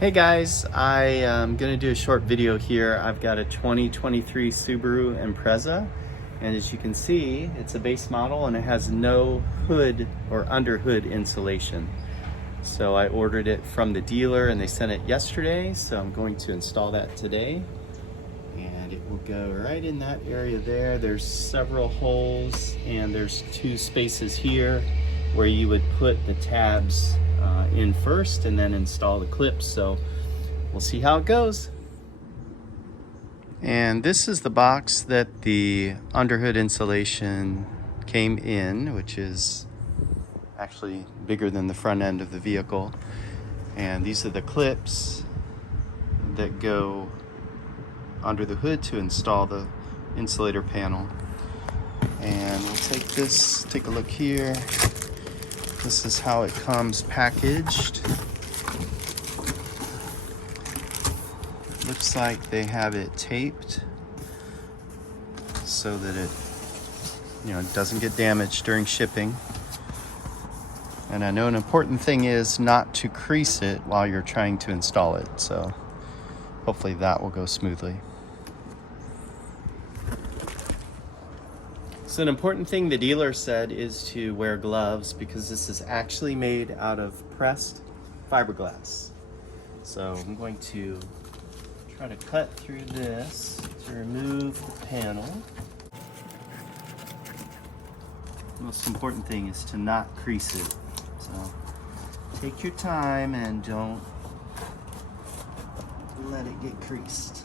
Hey guys, I am going to do a short video here. I've got a 2023 Subaru Impreza, and as you can see, it's a base model and it has no hood or underhood insulation. So I ordered it from the dealer and they sent it yesterday, so I'm going to install that today. And it will go right in that area there. There's several holes and there's two spaces here where you would put the tabs in first and then install the clips. So we'll see how it goes. And this is the box that the underhood insulation came in, which is actually bigger than the front end of the vehicle. And these are the clips that go under the hood to install the insulator panel. And we'll take a look here. This is how it comes packaged. Looks like they have it taped so that it doesn't get damaged during shipping. And I know an important thing is not to crease it while you're trying to install it, so hopefully that will go smoothly. So an important thing the dealer said is to wear gloves because this is actually made out of pressed fiberglass. So I'm going to try to cut through this to remove the panel. The most important thing is to not crease it. So take your time and don't let it get creased.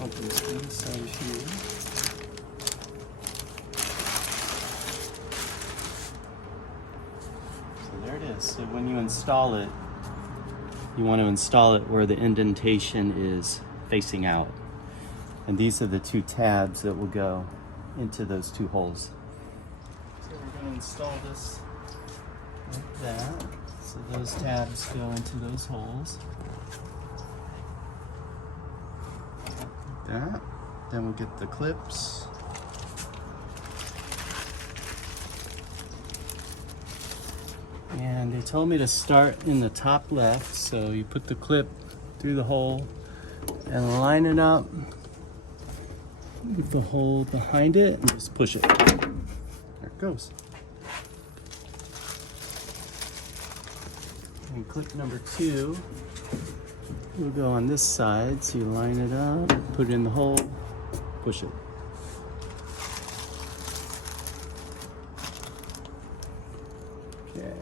Open this inside here. So there it is. So when you install it, you want to install it where the indentation is facing out. And these are the two tabs that will go into those two holes. So we're going to install this like that. So those tabs go into those holes. That. Then we'll get the clips. And they told me to start in the top left, so you put the clip through the hole and line it up with the hole behind it and just push it. There it goes. And clip number 2 will go on this side, so you line it up, put it in the hole, push it. Okay.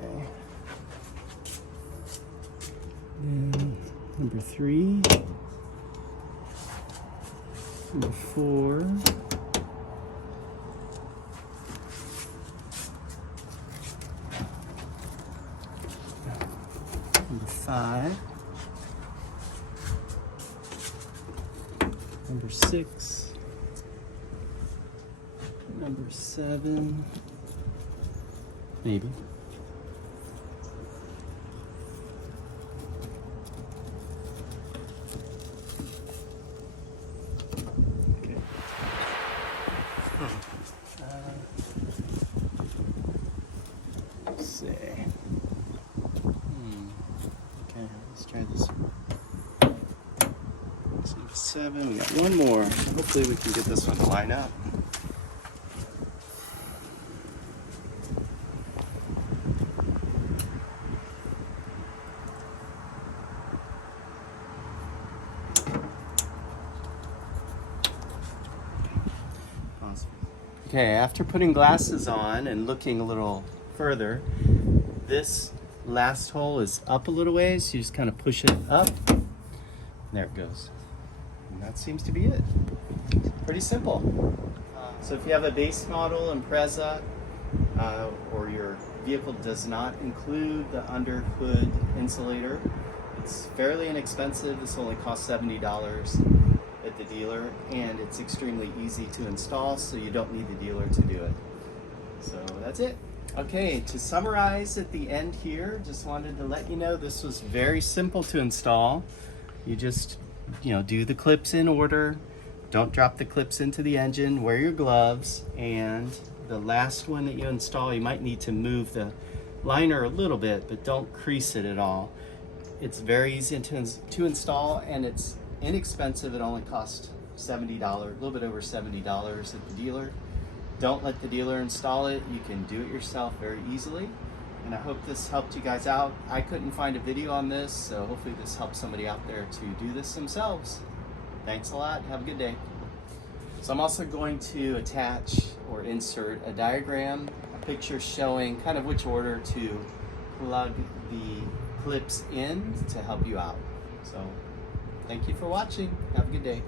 And number 3, number 4, number 5. Number 6, number 7, maybe. Okay. Let's see. Okay, let's try this. 7, we got one more. Hopefully we can get this one to line up. Awesome. Okay, after putting glasses on and looking a little further, this last hole is up a little ways, so you just kind of push it up. And there it goes. And that seems to be it. Pretty simple. So if you have a base model Impreza or your vehicle does not include the underhood insulator, it's fairly inexpensive. This only costs $70 at the dealer, and it's extremely easy to install, so you don't need the dealer to do it. that's it. Okay, to summarize at the end here, just wanted to let you know this was very simple to install. You just, do the clips in order. Don't drop the clips into the engine, wear your gloves, and the last one that you install, you might need to move the liner a little bit, but don't crease it at all. It's very easy to install, and it's inexpensive. It only costs $70, a little bit over $70 at the dealer. Don't let the dealer install it. You can do it yourself very easily. And I hope this helped you guys out. I couldn't find a video on this, so hopefully this helps somebody out there to do this themselves. Thanks a lot. Have a good day. So I'm also going to attach or insert a diagram, a picture showing kind of which order to plug the clips in to help you out. So thank you for watching. Have a good day.